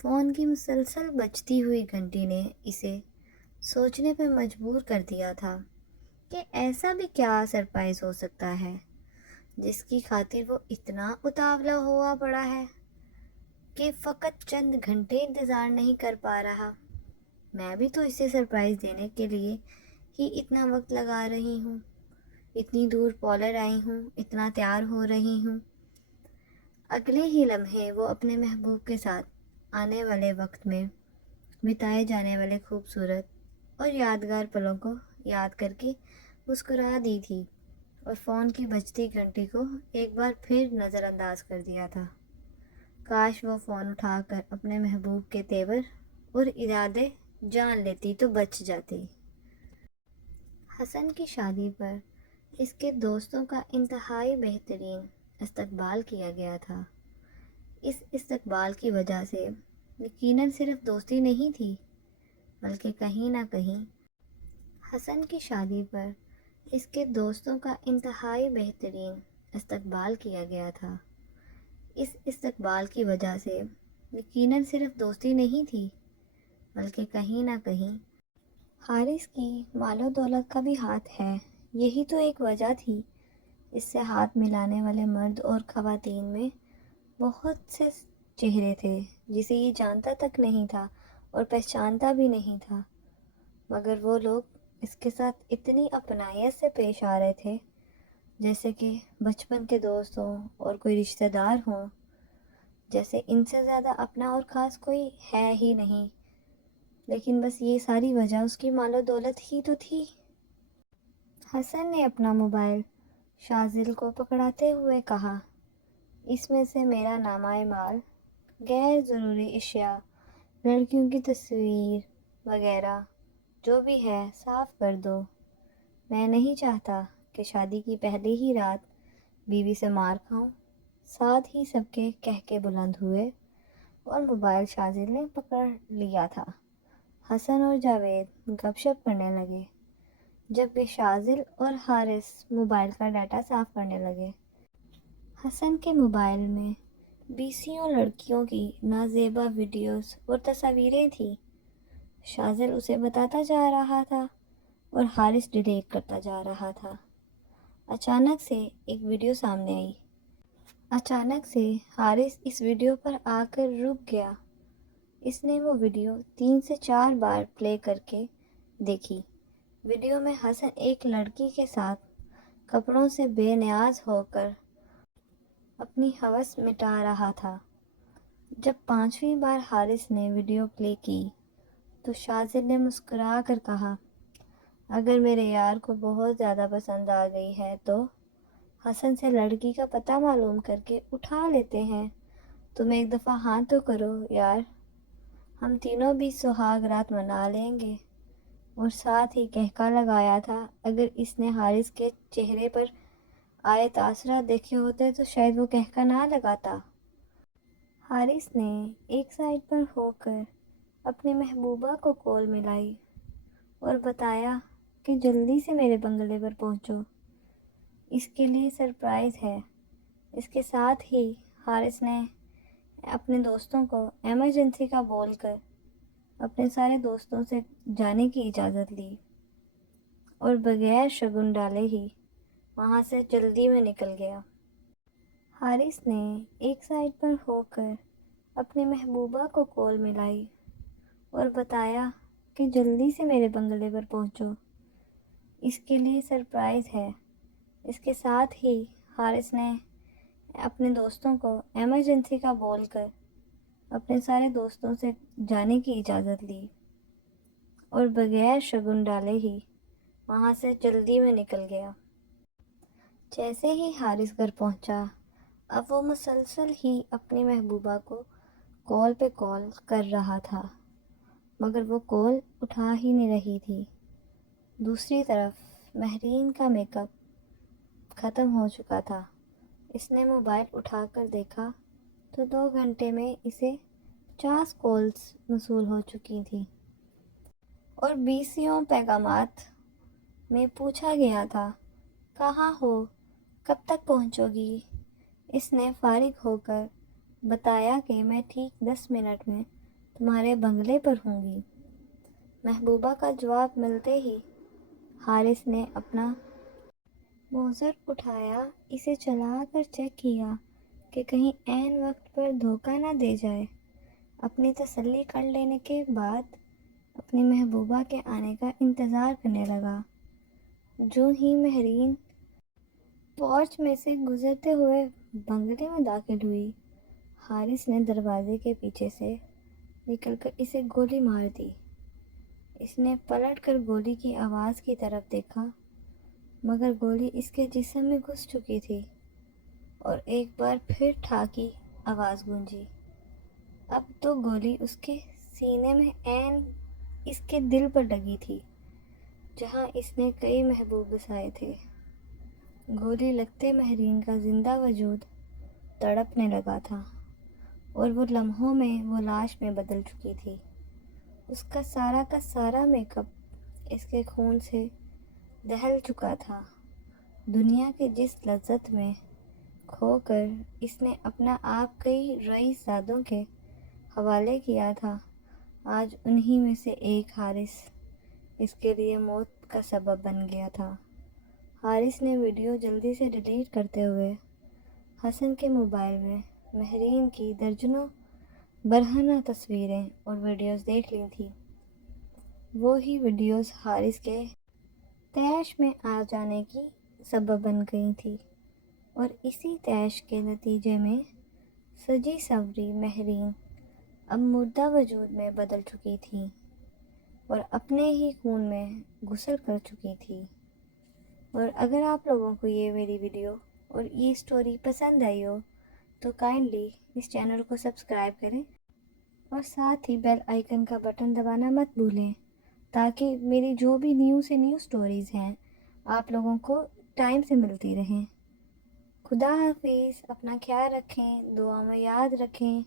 Phone کی مسلسل بجتی ہوئی گھنٹی نے اسے سوچنے پر مجبور کر دیا تھا کہ ایسا بھی کیا سرپرائز ہو سکتا ہے جس کی خاطر وہ اتنا اتاولا ہوا پڑا ہے کہ فقط چند گھنٹے انتظار نہیں کر پا رہا۔ میں بھی تو اسے سرپرائز دینے کے لیے ہی اتنا وقت لگا رہی ہوں، اتنی دور پالر آئی ہوں، اتنا تیار ہو رہی ہوں۔ اگلے ہی لمحے وہ اپنے محبوب کے ساتھ آنے والے وقت میں بتائے جانے والے خوبصورت اور یادگار پلوں کو یاد کر کے مسکرا دی تھی اور فون کی بجتی گھنٹی کو ایک بار پھر نظر انداز کر دیا تھا۔ کاش وہ فون اٹھا کر اپنے محبوب کے تیور اور ارادے جان لیتی تو بچ جاتی۔ حسن کی شادی پر اس کے دوستوں کا انتہائی بہترین استقبال کیا گیا تھا۔ اس استقبال کی وجہ سے یقیناً صرف دوستی نہیں تھی بلکہ کہیں نہ کہیں حسن کی شادی پر اس کے دوستوں کا انتہائی بہترین استقبال کیا گیا تھا۔ اس استقبال کی وجہ سے یقیناً صرف دوستی نہیں تھی بلکہ کہیں نہ کہیں حارث کی مال و دولت کا بھی ہاتھ ہے۔ یہی تو ایک وجہ تھی۔ اس سے ہاتھ ملانے والے مرد اور خواتین میں بہت سے چہرے تھے جسے یہ جانتا تک نہیں تھا اور پہچانتا بھی نہیں تھا، مگر وہ لوگ اس کے ساتھ اتنی اپنائیت سے پیش آ رہے تھے جیسے کہ بچپن کے دوست ہوں اور کوئی رشتہ دار ہوں، جیسے ان سے زیادہ اپنا اور خاص کوئی ہے ہی نہیں۔ لیکن بس یہ ساری وجہ اس کی مال و دولت ہی تو تھی۔ حسن نے اپنا موبائل شاذل کو پکڑاتے ہوئے کہا، اس میں سے میرا نامہ مال، غیر ضروری اشیاء، لڑکیوں کی تصویر وغیرہ جو بھی ہے صاف کر دو۔ میں نہیں چاہتا کہ شادی کی پہلی ہی رات بیوی سے مار کھاؤں۔ ساتھ ہی سب کے کہکے بلند ہوئے اور موبائل شاذل نے پکڑ لیا تھا۔ حسن اور جاوید گپ شپ کرنے لگے جبکہ شاذل اور حارث موبائل کا ڈیٹا صاف کرنے لگے۔ حسن کے موبائل میں بیسیوں لڑکیوں کی نازیبا ویڈیوز اور تصاویریں تھیں۔ شاذل اسے بتاتا جا رہا تھا اور حارث ڈیلیٹ کرتا جا رہا تھا۔ اچانک سے ایک ویڈیو سامنے آئی۔ اچانک سے حارث اس ویڈیو پر آ کر رک گیا۔ اس نے وہ ویڈیو 3 سے 4 بار پلے کر کے دیکھی۔ ویڈیو میں حسن ایک لڑکی کے ساتھ کپڑوں سے بے نیاز ہو کر اپنی ہوس مٹا رہا تھا۔ جب 5ویں بار حارث نے ویڈیو پلے کی تو شاذل نے مسکرا کر کہا، اگر میرے یار کو بہت زیادہ پسند آ گئی ہے تو حسن سے لڑکی کا پتہ معلوم کر کے اٹھا لیتے ہیں۔ تم ایک دفعہ ہاں تو کرو یار، ہم تینوں بھی سہاگ رات منا لیں گے۔ اور ساتھ ہی کہکا لگایا تھا، اگر اس نے حارث کے چہرے پر آئے تاثرات دیکھے ہوتے تو شاید وہ کہکا نہ لگاتا۔ حارث نے ایک سائڈ پر ہو کر اپنی محبوبہ کو کال ملائی اور بتایا کہ جلدی سے میرے بنگلے پر پہنچو، اس کے لیے سرپرائز ہے۔ اس کے ساتھ ہی حارث نے اپنے دوستوں کو ایمرجنسی کا بول کر اپنے سارے دوستوں سے جانے کی اجازت لی اور بغیر شگن ڈالے ہی وہاں سے جلدی میں نکل گیا۔ حارث نے ایک سائڈ پر ہو کر اپنی محبوبہ کو کال ملائی اور بتایا کہ جلدی سے میرے بنگلے پر پہنچو، اس کے لیے سرپرائز ہے۔ اس کے ساتھ ہی حارث نے اپنے دوستوں کو ایمرجنسی کا بول کر اپنے سارے دوستوں سے جانے کی اجازت لی اور بغیر شگن ڈالے ہی وہاں سے جلدی میں نکل گیا۔ جیسے ہی حارث گھر پہنچا، اب وہ مسلسل ہی اپنی محبوبہ کو کال پہ کال کر رہا تھا مگر وہ کال اٹھا ہی نہیں رہی تھی۔ دوسری طرف مہرین کا میک اپ ختم ہو چکا تھا۔ اس نے موبائل اٹھا کر دیکھا تو 2 گھنٹے میں اسے 50 کالز موصول ہو چکی تھیں اور 20 پیغامات میں پوچھا گیا تھا، کہاں ہو، کب تک پہنچو گی؟ اس نے فارغ ہو کر بتایا کہ میں ٹھیک 10 منٹ میں تمہارے بنگلے پر ہوں گی۔ محبوبہ کا جواب ملتے ہی حارث نے اپنا موزر اٹھایا، اسے چلا کر چیک کیا کہ کہیں عین وقت پر دھوکہ نہ دے جائے۔ اپنی تسلی کر لینے کے بعد اپنی محبوبہ کے آنے کا انتظار کرنے لگا۔ جو ہی مہرین پورچ میں سے گزرتے ہوئے بنگلے میں داخل ہوئی، حارث نے دروازے کے پیچھے سے نکل کر اسے گولی مار دی۔ اس نے پلٹ کر گولی کی آواز کی طرف دیکھا، مگر گولی اس کے جسم میں گھس چکی تھی اور ایک بار پھر ٹھاکی آواز گونجی۔ اب تو گولی اس کے سینے میں عین اس کے دل پر لگی تھی، جہاں اس نے کئی محبوب بسائے تھے۔ گولی لگتے مہرین کا زندہ وجود تڑپنے لگا تھا اور وہ لمحوں میں وہ لاش میں بدل چکی تھی۔ اس کا سارا میک اپ اس کے خون سے دہل چکا تھا۔ دنیا کے جس لذت میں کھو کر اس نے اپنا آپ کئی رئیس زادوں کے حوالے کیا تھا، آج انہی میں سے ایک حارث اس کے لیے موت کا سبب بن گیا تھا۔ حارث نے ویڈیو جلدی سے ڈیلیٹ کرتے ہوئے حسن کے موبائل میں مہرین کی درجنوں برہنہ تصویریں اور ویڈیوز دیکھ لی تھیں۔ وہی ویڈیوز حارث کے طیش میں آ جانے کی سبب بن گئی تھی، اور اسی طیش کے نتیجے میں سجی سنوری مہرین اب مردہ وجود میں بدل چکی تھی اور اپنے ہی خون میں غسل کر چکی تھی۔ اور اگر آپ لوگوں کو یہ میری ویڈیو اور یہ سٹوری پسند آئی ہو تو کائنڈلی اس چینل کو سبسکرائب کریں اور ساتھ ہی بیل آئیکن کا بٹن دبانا مت بھولیں، تاکہ میری جو بھی نیو سے نیو سٹوریز ہیں آپ لوگوں کو ٹائم سے ملتی رہیں۔ خدا حافظ، اپنا خیال رکھیں، دعا میں یاد رکھیں۔